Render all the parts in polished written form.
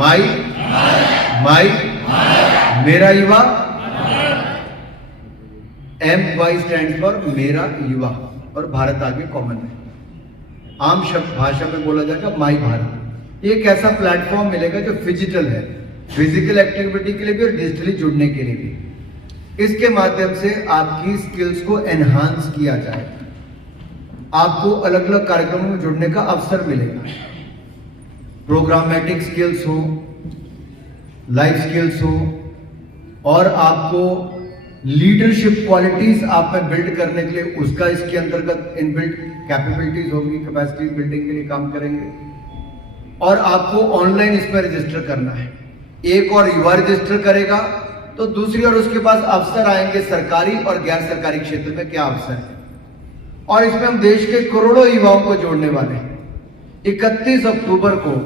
माई माई मेरा युवा, MY stand for मेरा युवा, और भारत आगे कॉमन है। आम शब्द भाषा में बोला जाएगा माई भारत। ये एक ऐसा प्लेटफॉर्म मिलेगा जो फिजिकल है, फिजिकल एक्टिविटी के लिए भी और डिजिटली जुड़ने के लिए भी। इसके माध्यम से आपकी स्किल्स को एनहांस किया जाएगा। आपको अलग अलग कार्यक्रमों में जुड़ने का अवसर मिलेगा। प्रोग्रामेटिक स्किल्स हो, लाइफ स्किल्स हो, और आपको लीडरशिप क्वालिटीज आप में बिल्ड करने के लिए उसका इसके अंतर्गत इनबिल्ट कैपेबिलिटीज होगी। कैपेसिटी बिल्डिंग के लिए काम करेंगे। और आपको ऑनलाइन इसमें रजिस्टर करना है। एक और युवा रजिस्टर करेगा तो दूसरी और उसके पास अवसर आएंगे। सरकारी और गैर सरकारी क्षेत्र में क्या अवसर है, और इसमें हम देश के करोड़ों युवाओं को जोड़ने वाले हैं। 31 अक्टूबर को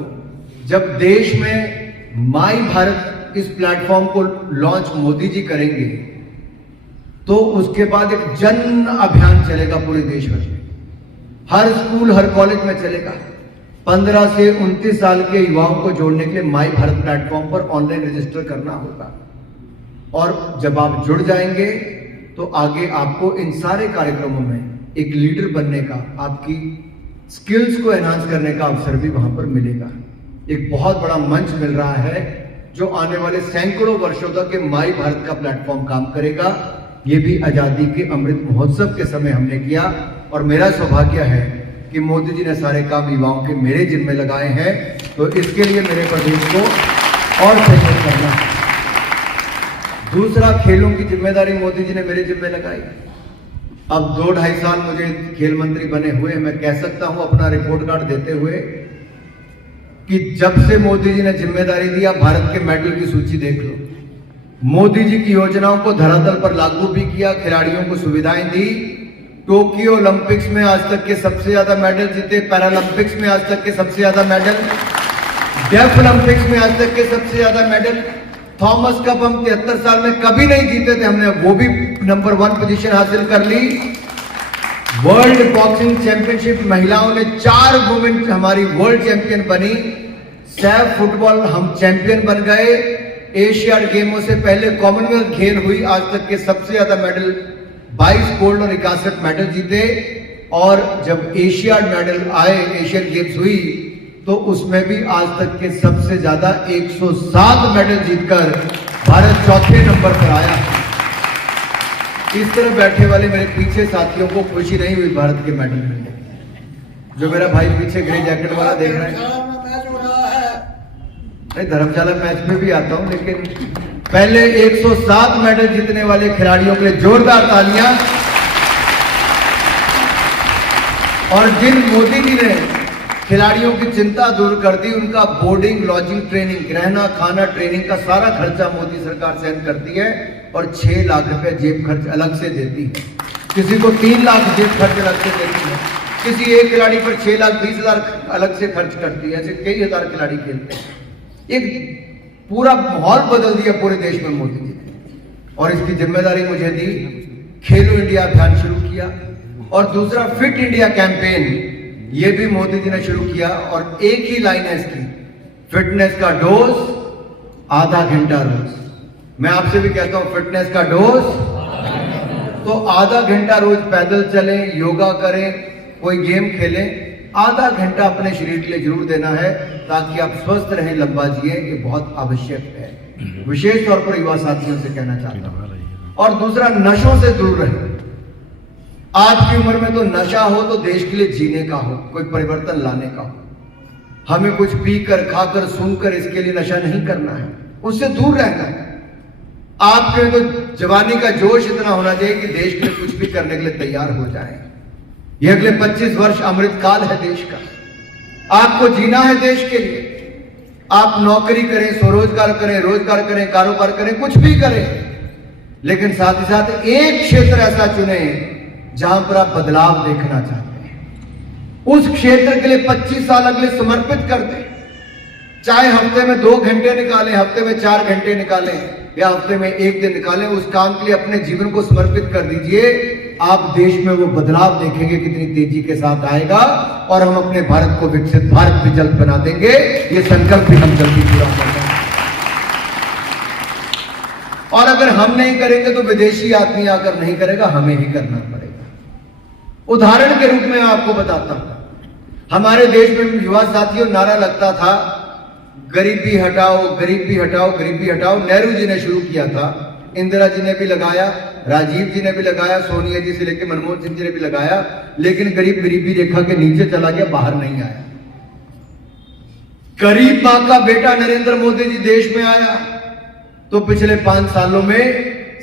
जब देश में माई भारत इस प्लेटफॉर्म को लॉन्च मोदी जी करेंगे, तो उसके बाद एक जन अभियान चलेगा पूरे देश भर में। हर स्कूल हर कॉलेज में चलेगा। 15 से 29 साल के युवाओं को जोड़ने के लिए माई भारत प्लेटफॉर्म पर ऑनलाइन रजिस्टर करना होगा। और जब आप जुड़ जाएंगे तो आगे आपको इन सारे कार्यक्रमों में एक लीडर बनने का, आपकी स्किल्स को एनहांस करने का अवसर भी वहां पर मिलेगा। एक बहुत बड़ा मंच मिल रहा है जो आने वाले सैकड़ों वर्षों तक के माई भारत का प्लेटफॉर्म काम करेगा। ये भी आजादी के अमृत महोत्सव के समय हमने किया, और मेरा सौभाग्य है कि मोदी जी ने सारे काम युवाओं के मेरे जिम्मे लगाए हैं। तो इसके लिए मेरे प्रदेश को और सहयोग करना है। दूसरा, खेलों की जिम्मेदारी मोदी जी ने मेरे जिम्मे लगाई। अब 2-2.5 साल मुझे खेल मंत्री बने हुए, मैं कह सकता हूं अपना रिपोर्ट कार्ड देते हुए कि जब से मोदी जी ने जिम्मेदारी दिया, भारत के मेडल की सूची देख लो। मोदी जी की योजनाओं को धरातल पर लागू भी किया, खिलाड़ियों को सुविधाएं दी। टोक्यो ओलंपिक्स में आज तक के सबसे ज्यादा मेडल जीते, पैरालंपिक्स में आज तक के सबसे ज्यादा मेडल, डेफ ओलंपिक्स में आज तक के सबसे ज्यादा मेडल। थॉमस कप हम 73 साल में कभी नहीं जीते थे, हमने वो भी नंबर 1 पोजीशन हासिल कर ली। वर्ल्ड बॉक्सिंग चैंपियनशिप महिलाओं ने 4 वुमेन हमारी वर्ल्ड चैंपियन बनी। सैफ फुटबॉल हम चैंपियन बन गए। एशियाड गेमों से पहले कॉमनवेल्थ खेल हुई, आज तक के सबसे ज्यादा मेडल 22 गोल्ड और 61 मेडल जीते। और जब एशियाड मेडल आए, एशियन गेम्स हुई, तो उसमें भी आज तक के सबसे ज्यादा 107 मेडल जीतकर भारत चौथे नंबर पर आया। इस तरह बैठे वाले मेरे पीछे साथियों को खुशी नहीं हुई भारत के मेडल मिलने। जो मेरा भाई पीछे ग्रे जैकेट वाला देख रहा है, मैं धर्मशाला मैच में भी आता हूं, लेकिन पहले 107 मेडल जीतने वाले खिलाड़ियों के लिए जोरदार तालियां। और जिन मोदी जी ने खिलाड़ियों की चिंता दूर कर दी, उनका बोर्डिंग, लॉजिंग, ट्रेनिंग, रहना खाना, ट्रेनिंग का सारा खर्चा मोदी सरकार सहन करती है, और 6 लाख रुपए जेब खर्च अलग से देती है। किसी को 3 लाख जेब खर्च अलग से देती है, किसी एक खिलाड़ी पर 6,20,000 अलग से खर्च करती है। ऐसे कई हजार खिलाड़ी खेलते हैं। एक पूरा माहौल बदल दिया पूरे देश में मोदी जी ने, और इसकी जिम्मेदारी मुझे दी। खेलो इंडिया अभियान शुरू किया, और दूसरा फिट इंडिया कैंपेन, ये भी मोदी जी ने शुरू किया। और एक ही लाइन है इसकी, फिटनेस का डोज आधा घंटा रोज। मैं आपसे भी कहता हूं, फिटनेस का डोज तो आधा घंटा रोज पैदल चलें, योगा करें, कोई गेम खेलें, आधा घंटा अपने शरीर के लिए जरूर देना है, ताकि आप स्वस्थ रहें, लंबा जिए। ये बहुत आवश्यक है, विशेष तौर पर युवा साथियों से कहना चाहता हूं। और दूसरा, नशों से दूर रहें। आज की उम्र में तो नशा हो तो देश के लिए जीने का हो, कोई परिवर्तन लाने का हो। हमें कुछ पीकर, खाकर, सूंघकर इसके लिए नशा नहीं करना है, उससे दूर रहना है। आपके तो जवानी का जोश इतना होना चाहिए कि देश के लिए कुछ भी करने के लिए तैयार हो जाए। ये अगले 25 वर्ष अमृत काल है देश का। आपको जीना है देश के लिए। आप नौकरी करें, स्वरोजगार करें, रोजगार करें, कारोबार करें, कुछ भी करें, लेकिन साथ ही साथ एक क्षेत्र ऐसा चुने जहां पर आप बदलाव देखना चाहते हैं। उस क्षेत्र के लिए 25 साल अगले समर्पित कर दें। चाहे हफ्ते में 2 घंटे निकालें, हफ्ते में 4 घंटे निकालें, या हफ्ते में 1 दिन निकालें, उस काम के लिए अपने जीवन को समर्पित कर दीजिए। आप देश में वो बदलाव देखेंगे कितनी तेजी के साथ आएगा और हम अपने भारत को विकसित भारत भी जल्द बना देंगे। ये संकल्प भी हम जल्दी पूरा कर देंगे। और अगर हम नहीं करेंगे तो विदेशी आदमी आकर नहीं करेगा, हमें ही करना पड़ेगा। उदाहरण के रूप में आपको बताता हूं, हमारे देश में युवा साथियों नारा लगता था गरीबी हटाओ, गरीबी हटाओ, गरीबी हटाओ। नेहरू जी ने शुरू किया था, इंदिरा जी ने भी लगाया, राजीव जी ने भी लगाया, सोनिया जी से लेकर मनमोहन सिंह जी ने भी लगाया, लेकिन गरीब गरीबी रेखा के नीचे चला गया, बाहर नहीं आया। गरीब मां का बेटा नरेंद्र मोदी जी देश में आया तो पिछले 5 सालों में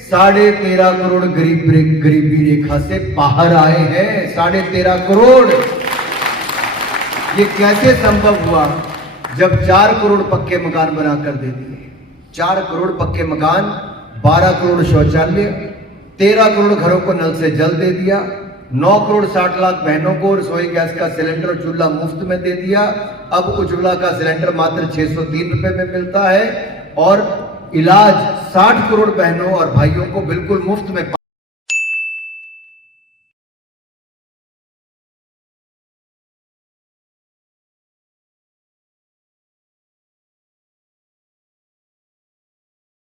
13.5 करोड़ गरीबी रेखा से बाहर आए हैं। 13.5 करोड़। ये कैसे संभव हुआ? जब 4 करोड़ पक्के मकान बनाकर दे दिए। 4 करोड़ पक्के मकान, 12 करोड़ शौचालय, 13 करोड़ घरों को नल से जल दे दिया, 9 करोड़ 60 लाख बहनों को रसोई गैस का सिलेंडर और चूल्हा मुफ्त में दे दिया। अब उज्ज्वला का सिलेंडर मात्र 603 रुपए में मिलता है और इलाज 60 करोड़ बहनों और भाइयों को बिल्कुल मुफ्त में